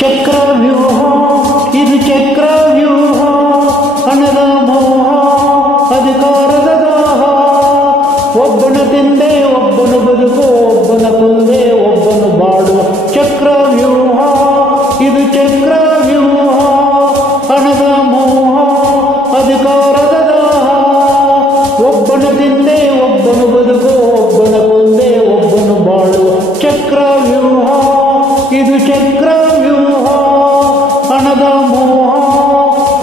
ಚಕ್ರವ್ಯೂಹ ಇದು ಚಕ್ರವ್ಯೂಹ, ಹಣದ ಮೋಹ ಅಧಿಕಾರದ ದಾಹ. ಒಬ್ಬನ ತಿಂದೆ ಒಬ್ಬನು ಬದುಕು, ಒಬ್ಬನ ಕೊಂದೆ ಒಬ್ಬನು ಬಾಳುವ ಚಕ್ರವ್ಯೂಹ ಇದು ಚಕ್ರವ್ಯೂಹ, ಹಣದ ಮೋಹ ಅಧಿಕಾರದ ದಾಹ. ಒಬ್ಬನ ತಿಂದೆ ಒಬ್ಬನು ಬದುಕು, ಒಬ್ಬನ ಕೊಂದೆ ಒಬ್ಬನು ಬಾಳುವ ಚಕ್ರವ್ಯೂಹ ಇದು ಚಕ್ರವ್ಯೂಹ, ಹಣದ ಮೋಹ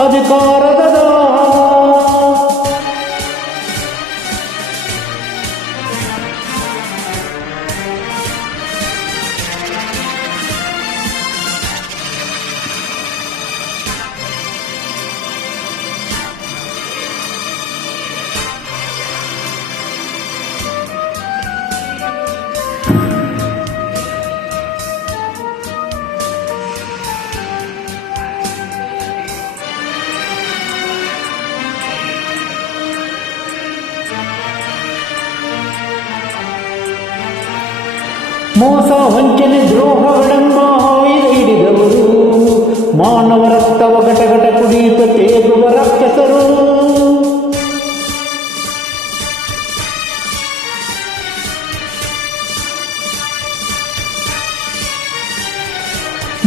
ಅಧಿಕಾರದ ದಾಹ. ಮೋಸ ವಂಚನೆ ದ್ರೋಹಗಳೆಂಬ ಆಯುಧ ಹಿಡಿದವರು, ಮಾನವ ರಕ್ತವ ಘಟಘಟ ಕುಡಿಯುತ್ತ ತೇಗುವ ರಾಕ್ಷಸರು.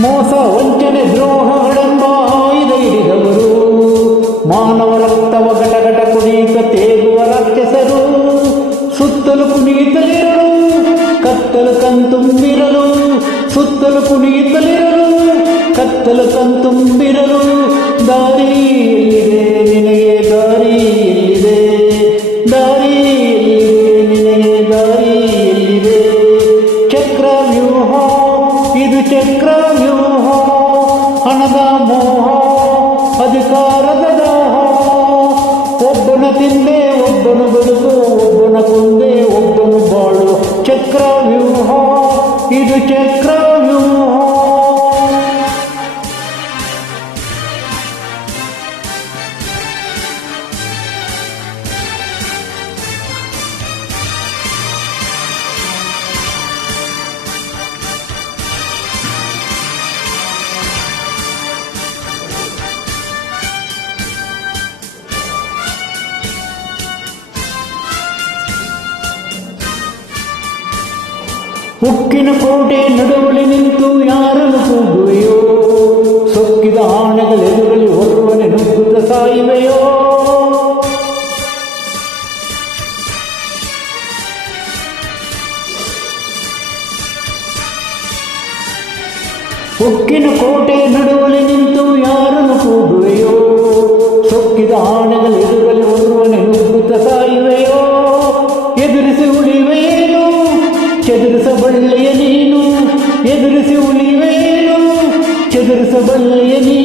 ಮೋಸ ವಂಚನೆ ದ್ರೋಹಗಳೆಂಬ ಆಯುಧ ಹಿಡಿದವರು, ಮಾನವ ರಕ್ತವ ಘಟಘಟ ಕುಡಿಯುತ್ತ ತೇಗುವ ರಾಕ್ಷಸರು. ಸುತ್ತಲೂ ಕುಣಿಯುತ್ತಲಿರಲು ಕತ್ತಲು ಕಣ್ತುಂಬಿರಲು, ಸುತ್ತಲೂ ಕುಣಿಯುತ್ತಲಿರಲು ಕತ್ತಲು ಕಣ್ತುಂಬಿರಲು. ದಾರಿ ಎಲ್ಲಿದೆ ನಿನಗೆ, ದಾರಿ ಎಲ್ಲಿದೆ, ದಾರಿ ಎಲ್ಲಿದೆ ನಿನಗೆ, ದಾರಿ ಎಲ್ಲಿದೆ. ಚಕ್ರವ್ಯೂಹ ಇದು ಚಕ್ರವ್ಯೂಹ, ಹಣದ ಮೋಹ ಅಧಿಕಾರದ ದಾಹ. ಒಬ್ಬನ ತಿಂದೆ ಒಬ್ಬನು ಬದುಕು, ಒಬ್ಬನ ಕೊಂದೆ ಒಬ್ಬನು ಬಾಳು ಚಕ್ರವ್ಯೂಹ ಇದು ಚಕ್ರವ್ಯೂಹ. ಉಕ್ಕಿನ ಕೋಟೆ ನಡುವಳಿ ನಿಂತು ಯಾರನ್ನು ಕೂಗುವೆಯೋ, ಸೊಕ್ಕಿದ ಆಣೆಗಳೆದುರಲ್ಲಿ ಹೊರವನೆ ನುಗ್ಗುತ್ತ ಸಾಯುವೆಯೋ. ಉಕ್ಕಿನ ಕೋಟೆ ನಡುವಳಿ ನಿಂತು ಯಾರನ್ನು ಕೂಗುವೆಯೋ, ಸೊಕ್ಕಿದ ಆಣೆಗಳೆದುರಲ್ಲಿ ಹೊರವನೆ ನುಗ್ಗುತ್ತ ಸಾಯುವೆಯೋ. ಎದುರಿಸಿ ಉಳಿವೆಯೇನು ಚದುರಿಸಬಲ್ಲೆಯ ನೀನು, ಎದುರಿಸಿ ಉಳಿವೇನು ಚದುರಿಸಬಲ್ಲೆಯ ನೀನು.